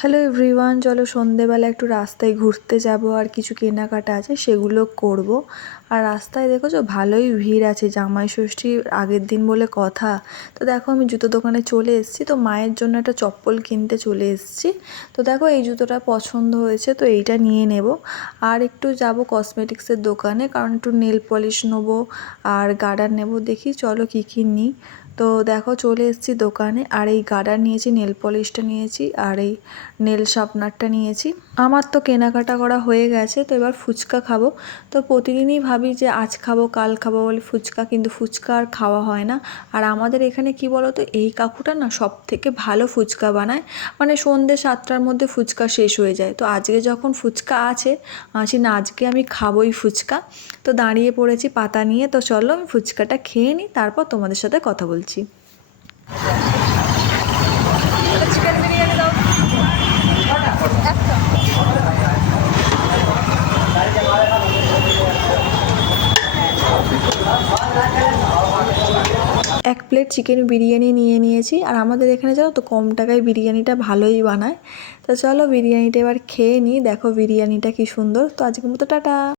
Hello everyone চলো সন্ধেবেলা একটু রাস্তায় ঘুরতে যাব, আর কিছু কেনাকাটা আছে, সেগুলো করব। আর রাস্তায় দেখেছ ভালোই ভিড় আছে, জামাই ষষ্ঠীর আগের দিন বলে কথা। তো দেখো আমি জুতো দোকানে চলে এসেছি, তো মায়ের জন্য একটা চপ্পল কিনতে চলে এসেছি। তো দেখো এই জুতোটা পছন্দ হয়েছে, তো এইটা নিয়ে নেব। আর একটু যাব কসমেটিক্সের দোকানে, কারণ একটু নেল পলিশ নেব, আর গার্ডার নেব, দেখি চলো কী কী নিই। তো দেখো চলে এসেছি দোকানে, আর এই গার্ডার নিয়েছি, নেল পলিশটা নিয়েছি, আর এই নেল শার্পনারটা নিয়েছি। আমার তো কেনাকাটা করা হয়ে গেছে, তো এবার ফুচকা খাব। তো প্রতিদিনই ভাবি যে আজ খাব, কাল খাব বলে ফুচকা, কিন্তু ফুচকা আর খাওয়া হয় না। আর আমাদের এখানে কি বলো তো এই কাকুটা না সব থেকে ভালো ফুচকা বানায়। মানে সন্ধ্যে সাতটার মধ্যে ফুচকা শেষ হয়ে যায়। তো আজকে যখন ফুচকা আছে, আছি না, আজকে আমি খাবোই ফুচকা। তো দাঁড়িয়ে পড়েছি পাতা নিয়ে, তো চলো আমি ফুচকাটা খেয়ে নিই, তারপর তোমাদের সাথে কথা বলছি। একটা এক প্লেট চিকেন বিরিয়ানি নিয়ে নিয়েছি। আর আমাদের এখানে জানো তো, কম টাকায় বিরিয়ানিটা ভালোই বানায়। তো চলো বিরিয়ানিটা এবার খেয়ে নিই, দেখো বিরিয়ানিটা কি সুন্দর। তো আজকের মতো টাটা।